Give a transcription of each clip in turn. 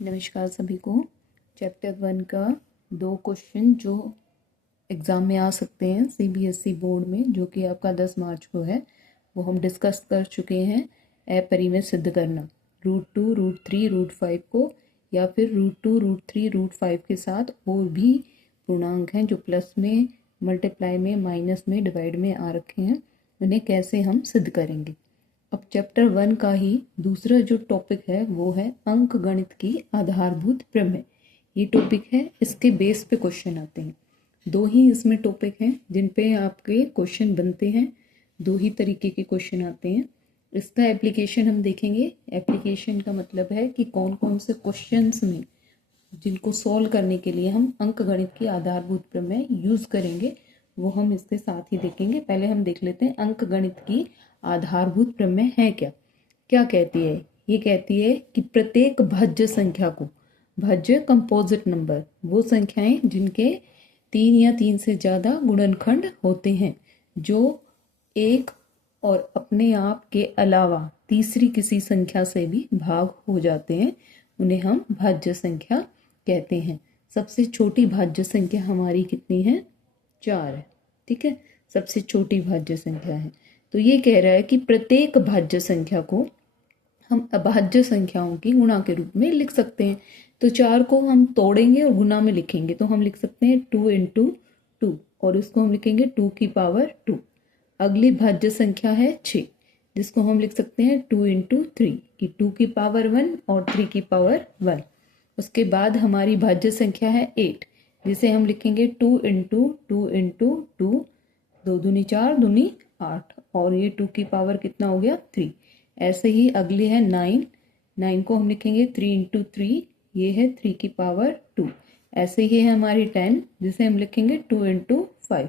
नमस्कार सभी को। चैप्टर 1 का 2 क्वेश्चन जो एग्ज़ाम में आ सकते हैं सीबीएसई बोर्ड में, जो कि आपका 10 मार्च को है, वो हम डिस्कस कर चुके हैं। अपरिमेय सिद्ध करना √2, √3, √5 को, या फिर √2, √3, √5 के साथ और भी पूर्णांक हैं जो प्लस में, मल्टीप्लाई में, माइनस में, डिवाइड में आ रखे हैं, उन्हें कैसे हम सिद्ध करेंगे। अब चैप्टर 1 का ही दूसरा जो टॉपिक है वो है अंक गणित की आधारभूत प्रमेय। ये टॉपिक है, इसके बेस पे क्वेश्चन आते हैं। 2 ही इसमें टॉपिक हैं जिन पे आपके क्वेश्चन बनते हैं। 2 ही तरीके के क्वेश्चन आते हैं। इसका एप्लीकेशन हम देखेंगे। एप्लीकेशन का मतलब है कि कौन कौन से क्वेश्चंस में जिनको सॉल्व करने के लिए हम अंक गणित की आधारभूत प्रमेय यूज करेंगे, वो हम इसके साथ ही देखेंगे। पहले हम देख लेते हैं अंक गणित की आधारभूत प्रमेय है क्या। क्या कहती है? ये कहती है कि प्रत्येक भाज्य संख्या को, भाज्य कंपोजिट नंबर, वो संख्याएं जिनके 3 या 3 से ज़्यादा गुणनखंड होते हैं, जो एक और अपने आप के अलावा तीसरी किसी संख्या से भी भाग हो जाते हैं, उन्हें हम भाज्य संख्या कहते हैं। सबसे छोटी भाज्य संख्या हमारी कितनी है? 4 है। ठीक है, सबसे छोटी भाज्य संख्या है। तो ये कह रहा है कि प्रत्येक भाज्य संख्या को हम अभाज्य संख्याओं की गुणा के रूप में लिख सकते हैं। तो 4 को हम तोड़ेंगे और गुणा में लिखेंगे, तो हम लिख सकते हैं 2 × 2, और इसको हम लिखेंगे 2 की पावर 2। अगली भाज्य संख्या है 6, जिसको हम लिख सकते हैं 2 × 3, कि 2 की पावर 1 और 3 की पावर 1। उसके बाद हमारी भाज्य संख्या है 8, जिसे हम लिखेंगे 2 × 2 × 2, 2 दूनी 4, दूनी 8, और ये 2 की पावर कितना हो गया? 3। ऐसे ही अगली है 9, 9 को हम लिखेंगे 3 × 3, ये है 3 की पावर 2। ऐसे ही है हमारी 10, जिसे हम लिखेंगे 2 × 5।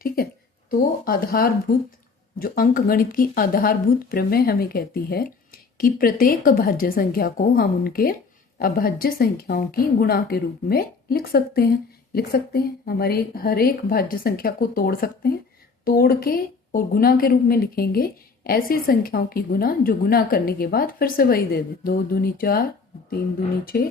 ठीक है, तो आधारभूत जो अंक गणित की आधारभूत प्रमेय हमें कहती है कि प्रत्येक भाज्य संख्या को हम उनके अभाज्य संख्याओं की गुणा के रूप में लिख सकते हैं। हमारे हर एक भाज्य संख्या को तोड़ सकते हैं, तोड़ के और गुणा के रूप में लिखेंगे ऐसी संख्याओं की गुणा जो गुणा करने के बाद फिर से वही दे दे। 2 दूनी 4, 3 दूनी 6,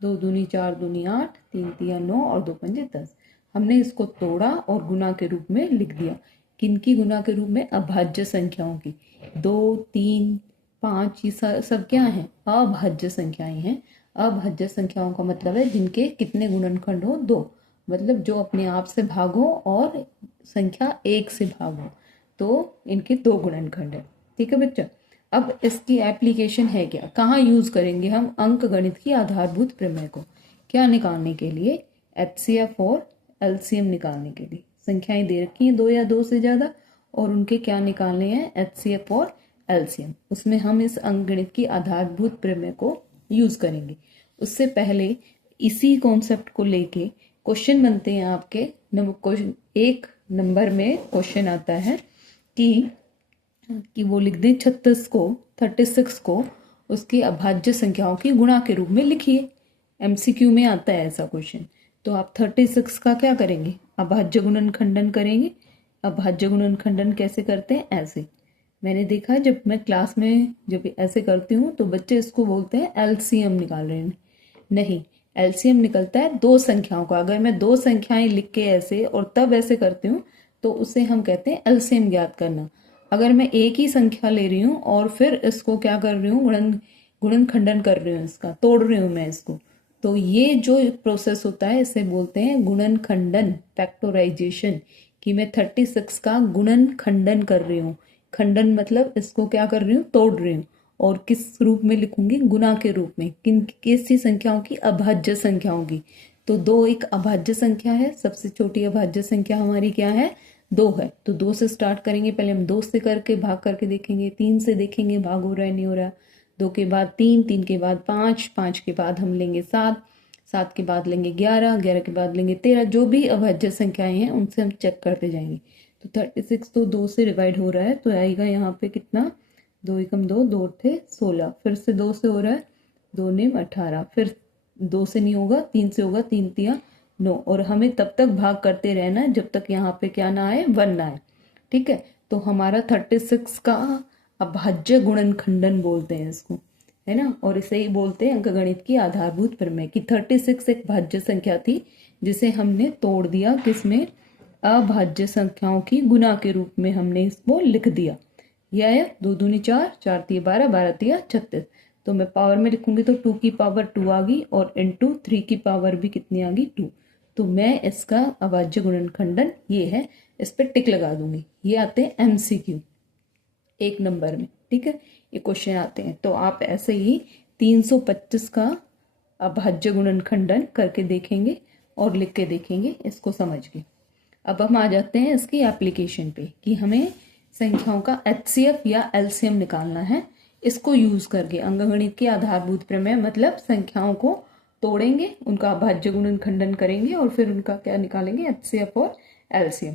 2 दूनी 4 दूनी 8, 3 तिया 9 और 2 पंजे 10। हमने इसको तोड़ा और गुणा के रूप में लिख दिया। किनकी गुणा के रूप में? अभाज्य संख्याओं की। 2, 3, 5 ये सब क्या है? अभाज्य संख्याएं हैं। अभाज्य संख्याओं का मतलब है जिनके कितने गुणनखंड हो? 2, मतलब जो अपने आप से भाग हो और संख्या 1 से भाग हो, तो इनके 2 गुणनखंड है। ठीक है बच्चा, अब इसकी एप्लीकेशन है क्या, कहाँ यूज करेंगे हम अंक गणित की आधारभूत प्रमेय को? क्या निकालने के लिए? HCF और LCM निकालने के लिए। संख्याएं दे रखी हैं 2 या 2 से ज्यादा, और उनके क्या निकालने हैं? HCF और LCM। उसमें हम इस अंक गणित की आधारभूत प्रमेय को यूज करेंगे। उससे पहले इसी कॉन्सेप्ट को लेके क्वेश्चन बनते हैं आपके। 1 नंबर में क्वेश्चन आता है कि वो लिख दें 36 को उसकी अभाज्य संख्याओं की गुणा के रूप में लिखिए। MCQ में आता है ऐसा क्वेश्चन। तो आप 36 का क्या करेंगे? अभाज्य गुणनखंडन करेंगे। अभाज्य गुणनखंडन कैसे करते हैं? ऐसे। मैंने देखा जब मैं क्लास में जब ऐसे करती हूँ तो बच्चे इसको बोलते हैं LCM निकाल रहे हैं। नहीं, LCM निकलता है 2 संख्याओं का। अगर मैं 2 संख्याएं लिख के ऐसे और तब ऐसे करती हूँ तो उसे हम कहते हैं LCM ज्ञात करना। अगर मैं एक ही संख्या ले रही हूँ और फिर इसको क्या कर रही हूँ? गुणनखंडन कर रही हूँ, इसका तोड़ रही हूँ मैं इसको, तो ये जो प्रोसेस होता है इसे बोलते हैं गुणनखंडन, फैक्टराइजेशन, कि मैं 36 का गुणनखंडन कर रही हूँ। खंडन मतलब इसको क्या कर रही हूँ? तोड़ रही हूँ। और किस रूप में लिखूंगी? गुणा के रूप में। किसी संख्याओं की? अभाज्य संख्याओं की। तो 2 एक अभाज्य संख्या है। सबसे छोटी अभाज्य संख्या हमारी क्या है? 2 है। तो 2 से स्टार्ट करेंगे। पहले हम 2 से करके भाग करके देखेंगे, 3 से देखेंगे भाग हो रहा है नहीं हो रहा, 2 के बाद 3, 3 के बाद 5, 5 के बाद हम लेंगे 7, 7 के बाद लेंगे 11, 11 के बाद लेंगे 13। जो भी अभाज्य संख्याएं हैं उनसे हम चेक करते जाएंगे। तो 36 तो 2 से डिवाइड हो रहा है, तो आएगा यहाँ पे कितना? 2 एकम 2, 2 थे 16, फिर से 2 से हो रहा है, 2 नेम 18, फिर 2 से नहीं होगा, 3 से होगा, 3 तिया 9, और हमें तब तक भाग करते रहना है जब तक यहाँ पे क्या ना आए? 1 ना आए। ठीक है, तो हमारा 36 का अभाज्य गुणनखंडन बोलते हैं इसको। है ना। और इसे ही बोलते हैं अंकगणित की आधारभूत प्रमेय कि 36 एक भाज्य संख्या थी जिसे हमने तोड़ दिया किसमें, अभाज्य संख्याओं की गुना के रूप में हमने इसको लिख दिया। यह है 2 दूनी 4, 4 तिया 12, 12 तिया 36। तो मैं पावर में लिखूंगी तो 2 की पावर 2 आ गई और इंटू 3 की पावर भी कितनी आ गई 2। तो मैं इसका अभाज्य गुणनखंडन ये है, इस पर टिक लगा दूंगी। ये आते हैं MCQ 1 नंबर में, ठीक है, ये क्वेश्चन आते हैं। तो आप ऐसे ही 325 का अभाज्य गुणनखंडन करके देखेंगे और लिख के देखेंगे इसको समझ के। अब हम आ जाते हैं इसकी एप्लीकेशन पे कि हमें संख्याओं का HCF या LCM निकालना है। इसको यूज करके अंकगणित के आधारभूत प्रमेय मतलब संख्याओं को तोड़ेंगे, उनका अभाज्य गुणनखंडन करेंगे और फिर उनका क्या निकालेंगे, HCF और LCM।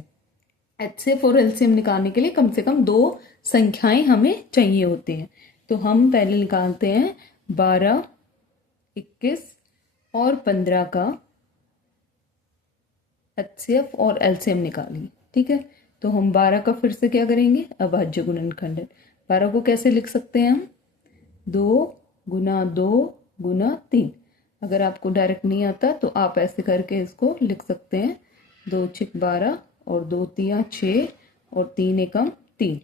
HCF और LCM निकालने के लिए कम से कम 2 संख्याएं हमें चाहिए होती हैं। तो हम पहले निकालते हैं 12, 21 और 15 का HCF और LCM निकालिए, ठीक है। तो हम 12 का फिर से क्या करेंगे, अभाज्य गुणनखंडन। 12 को कैसे लिख सकते हैं हम, 2 गुना 2 गुना 3। अगर आपको डायरेक्ट नहीं आता तो आप ऐसे करके इसको लिख सकते हैं, 2 छिक 12 और 2 तिया 6 और 3 एकम 3।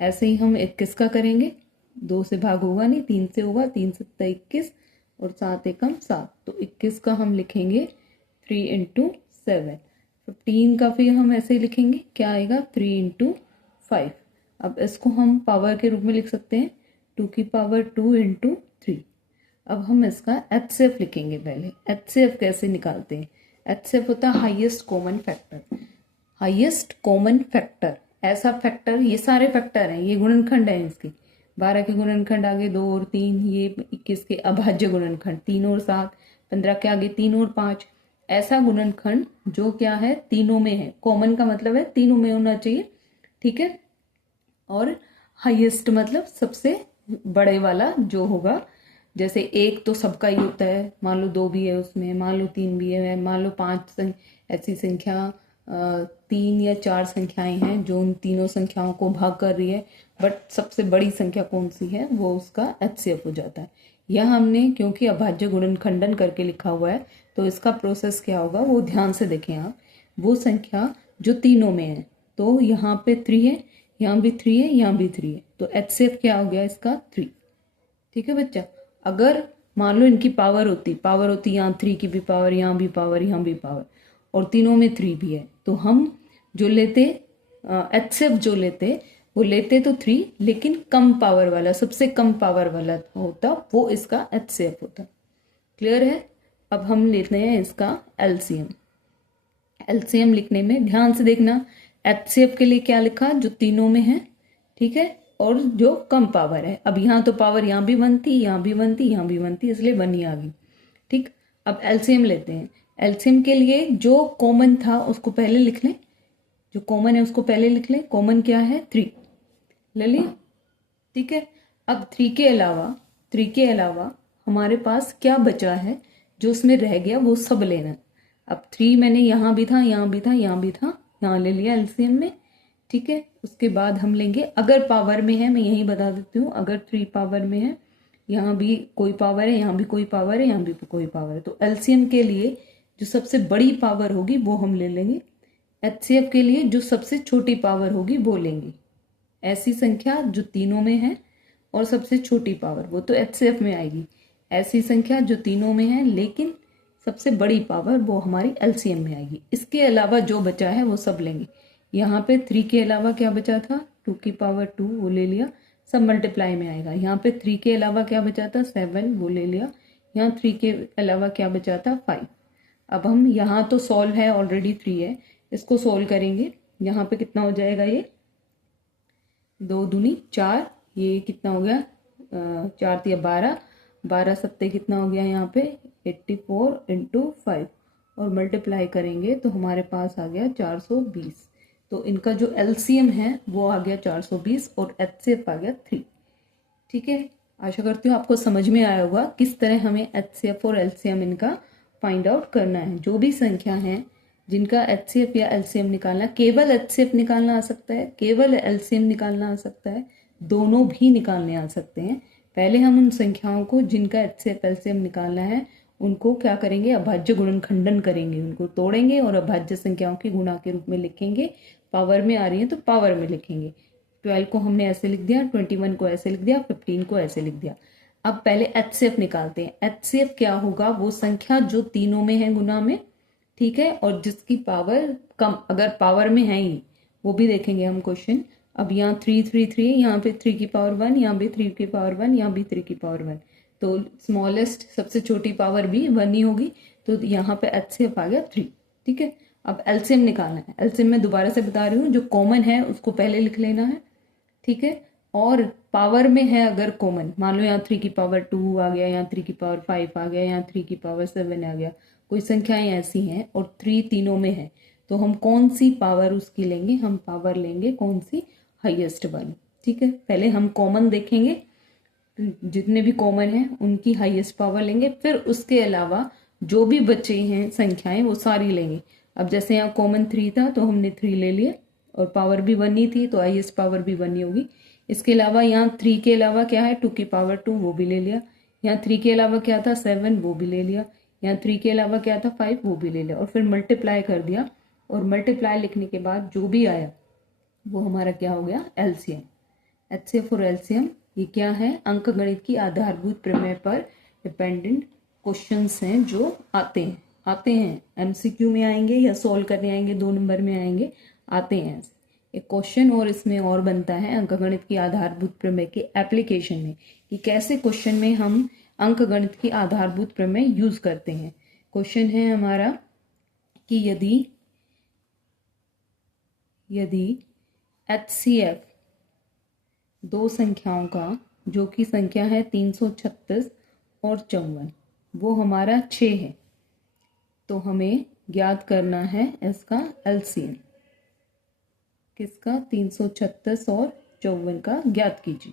ऐसे ही हम 21 का करेंगे, 2 से भाग होगा नहीं, 3 से होगा, 3 सत्ता 21 और 7 एकम 7। तो 21 का हम लिखेंगे 3 इंटू 7। 15 का फिर हम ऐसे ही लिखेंगे, क्या आएगा 3 इंटू 5। अब इसको हम पावर के रूप में लिख सकते हैं, 2 की पावर 2 इंटू 3। अब हम इसका HCF लिखेंगे। पहले HCF कैसे निकालते हैं, HCF होता है highest common factor. Highest common factor, ऐसा फैक्टर, ये सारे फैक्टर हैं, ये गुणनखंड है इसके। 12 के गुणनखंड आगे 2 और 3, ये 21 के अभाज्य गुणनखंड 3 और 7, 15 के आगे 3 और 5। ऐसा गुणनखंड जो क्या है, तीनों में है। कॉमन का मतलब है तीनों में होना चाहिए, ठीक है। और हाईएस्ट मतलब सबसे बड़े वाला जो होगा, जैसे एक तो सबका ही होता है, मान लो 2 भी है उसमें, मान लो 3 भी है, मान लो 5 ऐसी संख्या 3 या 4 संख्याएं हैं जो उन तीनों संख्याओं को भाग कर रही है, बट सबसे बड़ी संख्या कौन सी है, वो उसका HCF हो जाता है। यह हमने क्योंकि अभाज्य गुणनखंडन करके लिखा हुआ है, तो इसका प्रोसेस क्या होगा वो ध्यान से देखें आप। वो संख्या जो तीनों में है, तो यहाँ पे 3 है, यहाँ भी 3 है, यहाँ भी 3 है, तो HCF क्या हो गया इसका 3, ठीक है बच्चा। अगर मान लो इनकी पावर होती यहाँ 3 की भी पावर, यहाँ भी पावर, यहाँ भी पावर, और तीनों में 3 भी है, तो हम जो लेते HCF जो लेते वो लेते तो 3, लेकिन कम पावर वाला, सबसे कम पावर वाला होता वो इसका HCF होता। क्लियर है। अब हम लेते हैं इसका LCM। LCM लिखने में ध्यान से देखना, HCF के लिए क्या लिखा, जो तीनों में है, ठीक है, और जो कम पावर है। अब यहाँ तो पावर यहाँ भी 1 थी, यहाँ भी 1 थी, यहाँ भी 1 थी, इसलिए 1 ही आ गई, ठीक। अब LCM लेते हैं। LCM के लिए जो कॉमन था उसको पहले लिख लें, जो कॉमन है उसको पहले लिख लें। कॉमन क्या है, 3 ले लिया, ठीक है। अब 3 के अलावा हमारे पास क्या बचा है, जो उसमें रह गया वो सब लेना। अब 3 मैंने यहाँ भी था, यहाँ भी था, यहाँ भी था, यहाँ ले लिया LCM में, ठीक है। उसके बाद हम लेंगे, अगर पावर में है, मैं यही बता देती हूँ, अगर 3 पावर में है, यहाँ भी कोई पावर है, यहाँ भी कोई पावर है, यहाँ भी कोई पावर है, तो LCM के लिए जो सबसे बड़ी पावर होगी वो हम ले लेंगे। HCF के लिए जो सबसे छोटी पावर होगी वो लेंगे। ऐसी संख्या जो तीनों में है और सबसे छोटी पावर वो तो HCF में आएगी। ऐसी संख्या जो तीनों में है लेकिन सबसे बड़ी पावर वो हमारी LCM में आएगी। इसके अलावा जो बचा है वो सब लेंगे। यहाँ पे 3 के अलावा क्या बचा था, 2 की पावर 2 वो ले लिया, सब मल्टीप्लाई में आएगा। यहाँ पे 3 के अलावा क्या बचा था, 7 वो ले लिया। यहाँ 3 के अलावा क्या बचा था, 5। अब हम यहाँ तो सॉल्व है, ऑलरेडी 3 है, इसको सॉल्व करेंगे। यहाँ पे कितना हो जाएगा, ये 2 दूनी 4, ये कितना हो गया 4 तिया 12, 12 सत्ते कितना हो गया यहाँ पे 84 इंटू 5, और मल्टीप्लाई करेंगे तो हमारे पास आ गया 420। तो इनका जो LCM है वो आ गया 420 और HCF आ गया 3, ठीक है। आशा करती हूँ आपको समझ में आया होगा किस तरह हमें HCF और LCM इनका फाइंड आउट करना है। जो भी संख्या है जिनका HCF या LCM निकालना, केवल HCF निकालना आ सकता है, केवल LCM निकालना आ सकता है, दोनों भी निकालने आ सकते हैं। पहले हम उन संख्याओं को जिनका HCF LCM निकालना है उनको क्या करेंगे, अभाज्य गुणनखंडन करेंगे, उनको तोड़ेंगे और अभाज्य संख्याओं की गुणा के रूप में लिखेंगे। पावर में आ रही है तो पावर में लिखेंगे। 12 को हमने ऐसे लिख दिया, 21 को ऐसे लिख दिया, 15 को ऐसे लिख दिया। अब पहले HCF निकालते हैं। HCF क्या होगा, वो संख्या जो तीनों में है गुना में, ठीक है, और जिसकी पावर कम, अगर पावर में है ही, वो भी देखेंगे हम क्वेश्चन। अब यहाँ 3 3 3, यहाँ पे 3 की पावर 1, यहाँ पे 3 की पावर 1, यहाँ भी 3 की पावर 1, तो स्मॉलेस्ट सबसे छोटी पावर भी 1 ही होगी, तो यहाँ पे HCF आ गया 3। ठीक है, अब LCM निकालना है। LCM में दोबारा से बता रही हूँ, जो कॉमन है उसको पहले लिख लेना है, ठीक है, और पावर में है अगर कॉमन, मान लो यहाँ 3 की पावर 2 आ गया, यहाँ 3 की पावर 5 आ गया, यहाँ 3 की पावर 7 आ गया, कोई संख्याएं ऐसी हैं और 3 तीनों में है, तो हम कौन सी पावर उसकी लेंगे, हम पावर लेंगे कौन सी, हाईएस्ट वाली। ठीक है, पहले हम कॉमन देखेंगे, जितने भी कॉमन हैं उनकी हाईएस्ट पावर लेंगे, फिर उसके अलावा जो भी बचे हैं संख्याएं वो सारी लेंगे। अब जैसे यहाँ कॉमन 3 था तो हमने 3 ले लिया, और पावर भी 1 ही थी तो हाईएस्ट पावर भी 1 ही होगी। इसके अलावा यहाँ 3 के अलावा क्या है, 2 की पावर 2, वो भी ले लिया। यहाँ 3 के अलावा क्या था, 7, वो भी ले लिया। यहाँ 3 के अलावा क्या था, 5, वो भी ले लिया, और फिर मल्टीप्लाई कर दिया, और मल्टीप्लाई लिखने के बाद जो भी आया वो हमारा क्या हो गया, LCM। HCF और LCM ये क्या है, अंकगणित की आधारभूत प्रमेय पर डिपेंडेंट क्वेश्चंस हैं जो आते हैं MCQ में आएंगे या सॉल्व करने आएंगे, 2 नंबर में आएंगे, आते हैं एक क्वेश्चन। और इसमें और बनता है अंकगणित की आधारभूत प्रमेय के एप्लीकेशन में, कि कैसे क्वेश्चन में हम अंकगणित की आधारभूत प्रमेय यूज करते हैं। क्वेश्चन है हमारा कि यदि HCF दो संख्याओं का, जो कि संख्या है 336 और 54, वो हमारा 6 है, तो हमें ज्ञात करना है इसका LCM। किसका, 336 और 54 का ज्ञात कीजिए।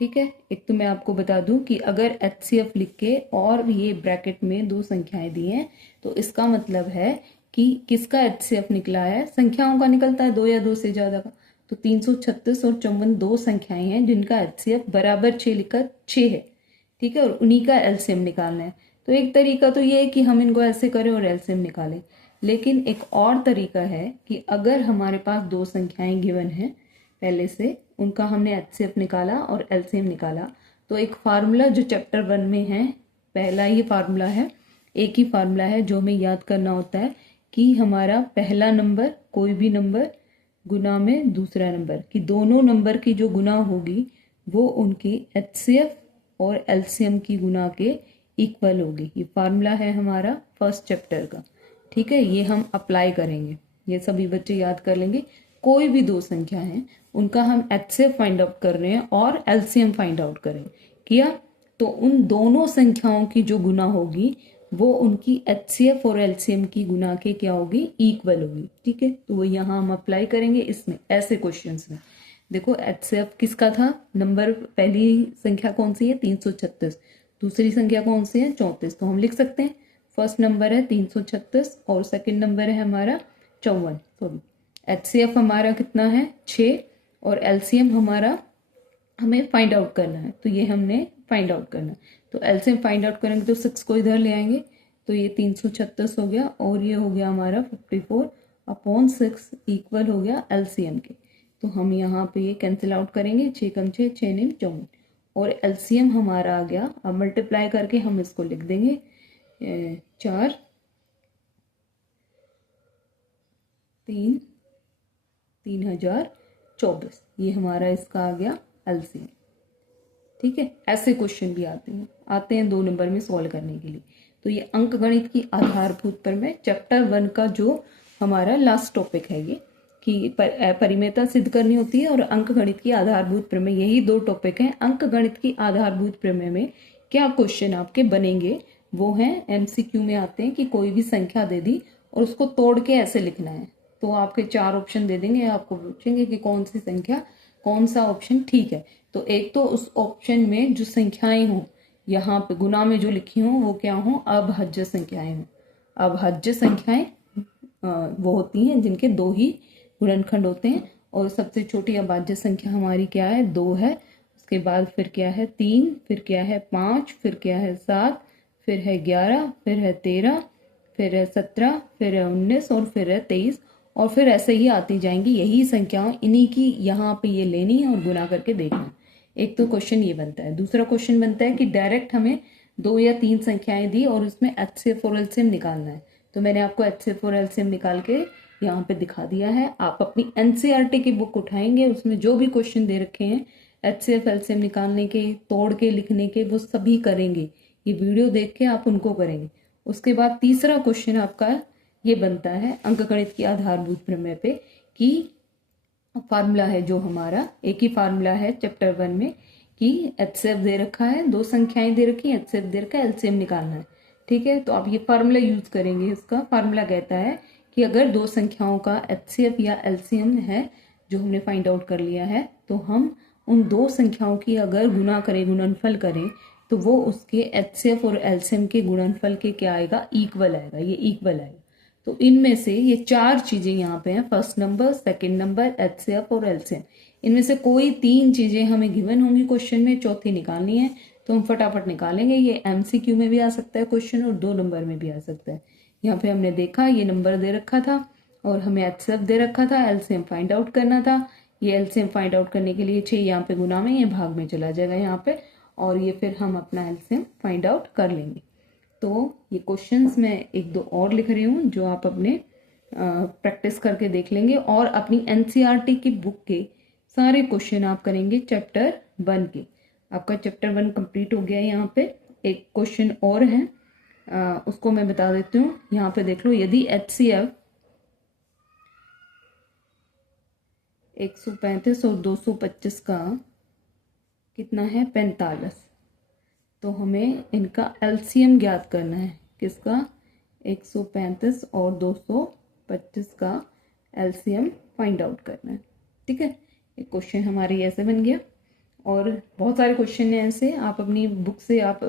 ठीक है, एक तो मैं आपको बता दूं कि अगर HCF लिख के और ये ब्रैकेट में 2 संख्याएं दी हैं, तो इसका मतलब है कि किसका HCF निकला है, संख्याओं का निकलता है 2 या 2 से ज्यादा का, तो 336 और 54 2 संख्याएं हैं जिनका HCF बराबर 6 लिखकर 6 है। ठीक है, और उन्हीं का LCM निकालना है। तो एक तरीका तो ये है कि हम इनको ऐसे करें और LCM निकालें, लेकिन एक और तरीका है कि अगर हमारे पास 2 संख्याएं गिवन हैं पहले से, उनका हमने HCF निकाला और LCM निकाला, तो एक फार्मूला जो चैप्टर 1 में है, पहला ही फार्मूला है, एक ही फार्मूला है जो हमें याद करना होता है कि हमारा पहला नंबर कोई भी नंबर गुना में दूसरा नंबर की, दोनों नंबर की जो गुना होगी वो उनकी HCF और LCM की गुना के इक्वल होगी। ये फार्मूला है हमारा फर्स्ट चैप्टर का। ठीक है, ये हम अप्लाई करेंगे, ये सभी बच्चे याद कर लेंगे। कोई भी 2 संख्या है उनका हम HCF फाइंड आउट कर रहे हैं और LCM फाइंड आउट करें किया, तो उन दोनों संख्याओं की जो गुना होगी वो उनकी HCF और LCM की गुना के क्या होगी, इक्वल होगी। ठीक है, तो वो यहाँ हम अप्लाई करेंगे इसमें, ऐसे क्वेश्चंस में। देखो HCF किसका था, नंबर पहली संख्या कौन सी है, 336, दूसरी संख्या कौन सी है, 34, तो हम लिख सकते हैं फर्स्ट नंबर है 336 और सेकंड नंबर है हमारा 54। सॉरी, HCF हमारा कितना है, 6, और LCM हमारा हमें फाइंड आउट करना है, तो ये हमने फाइंड आउट करना है। तो LCM फाइंड आउट करेंगे तो 6 को इधर ले आएंगे, तो ये 336 हो गया, और ये हो गया हमारा 54/6 इक्वल हो गया LCM के। तो हम यहाँ पे ये कैंसिल आउट करेंगे, 6 कम 6, 6 9 54, और LCM हमारा आ गया। अब मल्टीप्लाई करके हम इसको लिख देंगे 4 3 3024, ये हमारा इसका आ गया LCM। ठीक है, ऐसे क्वेश्चन भी आते हैं 2 नंबर में सॉल्व करने के लिए। तो ये अंकगणित की आधारभूत प्रमेय चैप्टर 1 का जो हमारा लास्ट टॉपिक है, ये कि परिमेयता सिद्ध करनी होती है और अंकगणित की आधारभूत प्रमेय, यही 2 टॉपिक हैं। अंकगणित की आधारभूत प्रमेय में क्या क्वेश्चन आपके बनेंगे, वो हैं MCQ में आते हैं कि कोई भी संख्या दे दी और उसको तोड़ के ऐसे लिखना है, तो आपके 4 ऑप्शन दे देंगे, आपको पूछेंगे कि कौन सी संख्या, कौन सा ऑप्शन ठीक है। तो एक तो उस ऑप्शन में जो संख्याएं हों, यहाँ पे गुना में जो लिखी हों वो क्या हों, अभाज्य संख्याएं हों। अभाज्य संख्याएं वो होती हैं जिनके 2 ही गुणनखंड होते हैं, और सबसे छोटी अभाज्य संख्या हमारी क्या है, 2 है। उसके बाद फिर क्या है 3, फिर क्या है 5, फिर क्या है 7, फिर है 11, फिर है 13, फिर है 17, फिर है 19 और फिर है 23 और फिर ऐसे ही आती जाएंगी। यही संख्याएं इन्हीं की यहाँ पे ये लेनी है और गुना करके देखना है। एक तो क्वेश्चन ये बनता है। दूसरा क्वेश्चन बनता है कि डायरेक्ट हमें 2 या 3 संख्याएं दी और उसमें HCF और LCM निकालना है। तो मैंने आपको HCF और LCM निकाल के यहाँ पे दिखा दिया है। आप अपनी NCERT की बुक उठाएंगे, उसमें जो भी क्वेश्चन दे रखे हैं HCF LCM निकालने के, तोड़ के लिखने के, वो सभी करेंगे। ये वीडियो देख के आप उनको करेंगे। उसके बाद तीसरा क्वेश्चन आपका ये बनता है अंकगणित की आधारभूत प्रमेय पे कि फार्मूला है जो हमारा एक ही फार्मूला है चैप्टर 1 में कि HCF दे रखा है, 2 संख्याएं दे रखी है, HCF दे रखा है, LCM निकालना है। ठीक है, तो आप ये फार्मूला यूज करेंगे। इसका फार्मूला कहता है कि अगर 2 संख्याओं का HCF या LCM है जो हमने फाइंड आउट कर लिया है, तो हम उन 2 संख्याओं की अगर गुना करें, गुणनफल करें, तो वो उसके HCF और LCM के गुणनफल के क्या आएगा, इक्वल आएगा। ये इक्वल आएगा। तो इनमें से ये 4 चीजें यहाँ पे हैं, first number, second number, HCF और LCM। इनमें से कोई 3 चीजें हमें गिवन होंगी क्वेश्चन में, चौथी निकालनी है, तो हम फटाफट निकालेंगे। ये MCQ में भी आ सकता है क्वेश्चन और 2 नंबर में भी आ सकता है। यहाँ पे हमने देखा ये नंबर दे रखा था और हमें HCF दे रखा था, LCM फाइंड आउट करना था। ये LCM फाइंड आउट करने के लिए 6 यहाँ पे गुना में, ये भाग में चला जाएगा यहाँ पे, और ये फिर हम अपना LCM फाइंड आउट कर लेंगे। तो ये क्वेश्चंस मैं 1-2 और लिख रही हूँ जो आप अपने प्रैक्टिस करके देख लेंगे, और अपनी NCERT की बुक के सारे क्वेश्चन आप करेंगे चैप्टर 1 के। आपका चैप्टर 1 कंप्लीट हो गया। यहाँ पे एक क्वेश्चन और है, उसको मैं बता देती हूँ। यहाँ पे देख लो, यदि HCF 135 और 225 का कितना है 45, तो हमें इनका LCM ज्ञात करना है। किसका, 135 और 225 का LCM फाइंड आउट करना है। ठीक है, एक क्वेश्चन हमारे ऐसे बन गया, और बहुत सारे क्वेश्चन हैं ऐसे, आप अपनी बुक से आप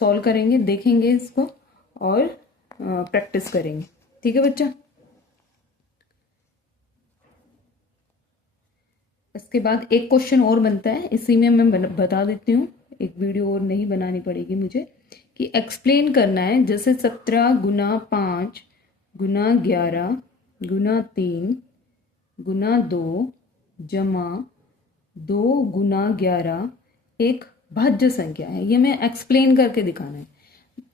सॉल्व करेंगे, देखेंगे इसको और प्रैक्टिस करेंगे। ठीक है बच्चा। इसके बाद एक क्वेश्चन और बनता है, इसी में मैं बता देती हूँ, एक वीडियो और नहीं बनानी पड़ेगी मुझे, कि एक्सप्लेन करना है। जैसे 17 गुना 5 गुना 11 गुना 3 गुना 2 जमा 2 गुना 11 एक भाज्य संख्या है। ये मैं एक्सप्लेन करके दिखाना है।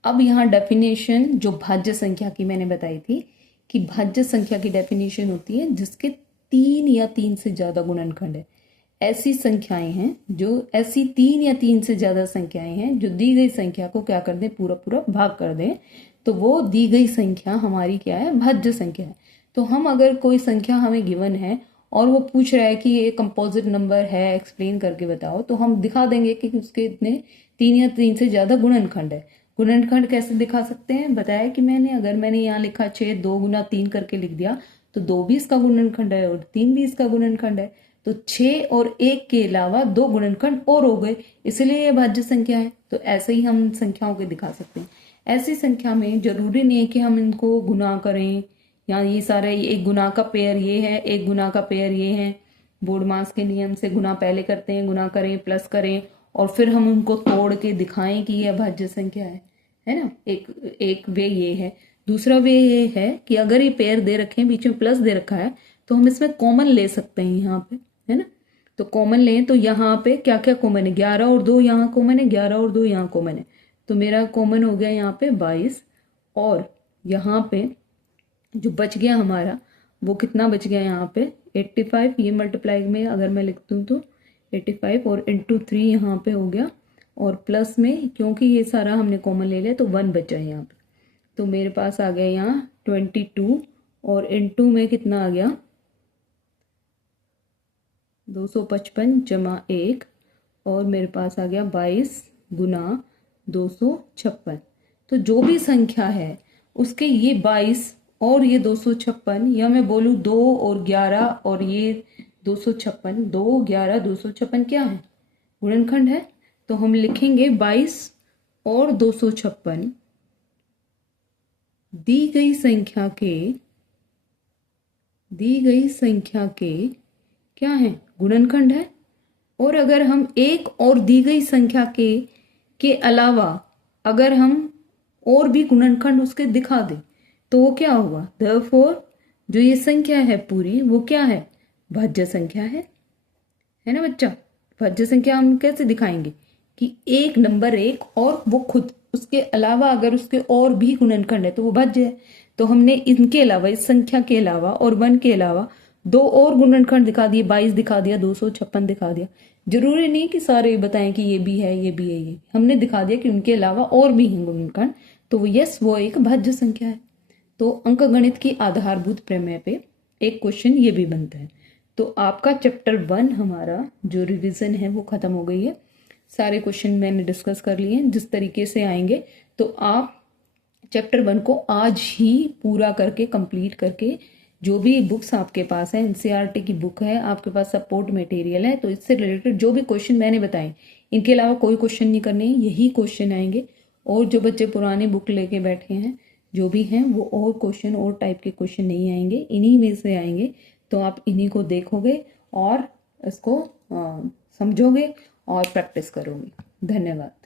अब यहाँ डेफिनेशन जो भाज्य संख्या की मैंने बताई थी कि भाज्य संख्या की डेफिनेशन होती है जिसके 3 या 3 से ज्यादा गुणनखंड है। ऐसी संख्याएं हैं जो, ऐसी 3 या 3 से ज्यादा संख्याएं हैं जो दी गई संख्या को क्या कर दें, पूरा पूरा भाग कर दें, तो वो दी गई संख्या हमारी क्या है, भाज्य संख्या है। तो हम अगर कोई संख्या हमें गिवन है और वो पूछ रहा है कि ये कंपोजिट नंबर है, एक्सप्लेन करके बताओ, तो हम दिखा देंगे कि उसके इतने 3 या 3 से ज्यादा गुणनखंड है। गुणनखंड कैसे दिखा सकते हैं, बताया कि मैंने, अगर मैंने यहाँ लिखा 6 2 गुना 3 करके लिख दिया, तो 2 भी इसका गुणनखंड है और 3 भी इसका गुणनखंड है। तो 6 और 1 के अलावा 2 गुणनखंड और हो गए, इसलिए ये भाज्य संख्या है। तो ऐसे ही हम संख्याओं को दिखा सकते हैं। ऐसी संख्या में जरूरी नहीं है कि हम इनको गुना करें, या ये सारे, एक गुना का पेयर ये है, एक गुना का पेयर ये है। बोर्ड मास के नियम से गुना पहले करते हैं, गुना करें, प्लस करें, और फिर हम उनको तोड़ के दिखाएं कि यह भाज्य संख्या है ना। एक वे ये है। दूसरा वे ये है कि अगर ये पेयर दे रखे हैं, बीच में प्लस दे रखा है, तो हम इसमें कॉमन ले सकते हैं यहाँ पे, है ना। तो कॉमन लें तो यहाँ पे क्या क्या कॉमन है, 11 और 2 यहाँ कॉमन है, 11 और 2 यहाँ कॉमन है, तो मेरा कॉमन हो गया यहाँ पे 22। और यहाँ पे जो बच गया हमारा, वो कितना बच गया यहाँ पे 85। ये मल्टीप्लाई में अगर मैं लिखती हूँ तो 85 और इंटू 3 यहाँ पे हो गया, और प्लस में क्योंकि ये सारा हमने कॉमन ले लिया तो 1 बचा है यहाँ पे। तो मेरे पास आ गया यहाँ 22, और इंटू में कितना आ गया 255 जमा 1, और मेरे पास आ गया 22 गुना 256। तो जो भी संख्या है उसके ये 22 और ये 256, या मैं बोलूँ 2 और 11 और ये 256, 2 11 256 क्या है, गुणनखंड है। तो हम लिखेंगे 22 और 256 दी गई संख्या के क्या है, गुणनखंड है। और अगर हम एक और दी गई संख्या के अलावा अगर हम और भी गुणनखंड उसके दिखा दें तो वो क्या होगा, देयरफॉर जो ये संख्या है पूरी वो क्या है, भाज्य संख्या है ना बच्चा। भाज्य संख्या हम कैसे दिखाएंगे कि एक नंबर एक और वो खुद, उसके अलावा अगर उसके और भी गुणनखंड है तो वो भाज्य है। तो हमने इनके अलावा, इस संख्या के अलावा और 1 के अलावा दो और गुणनखंड दिखा दिए, 22 दिखा दिया, 256 दिखा दिया। जरूरी नहीं कि सारे बताएं कि ये भी है, ये भी है, ये हमने दिखा दिया कि उनके अलावा और भी हैं गुणनखंड, तो वो यस वो एक भाज्य संख्या है। तो अंकगणित की आधारभूत प्रमेय पे एक क्वेश्चन ये भी बनता है। तो आपका चैप्टर 1 हमारा जो रिवीजन है वो खत्म हो गई है। सारे क्वेश्चन मैंने डिस्कस कर लिए हैं। जिस तरीके से आएंगे तो आप चैप्टर 1 को आज ही पूरा करके कंप्लीट करके, जो भी बुक्स आपके पास है, एनसीईआरटी की बुक है आपके पास, सपोर्ट मटेरियल है, तो इससे रिलेटेड जो भी क्वेश्चन मैंने बताए इनके अलावा कोई क्वेश्चन नहीं करने, यही क्वेश्चन आएंगे। और जो बच्चे पुरानी बुक लेके बैठे हैं जो भी हैं वो और क्वेश्चन और टाइप के क्वेश्चन नहीं आएंगे, इन्हीं में से आएंगे। तो आप इन्हीं को देखोगे और इसको समझोगे और प्रैक्टिस करोगे। धन्यवाद।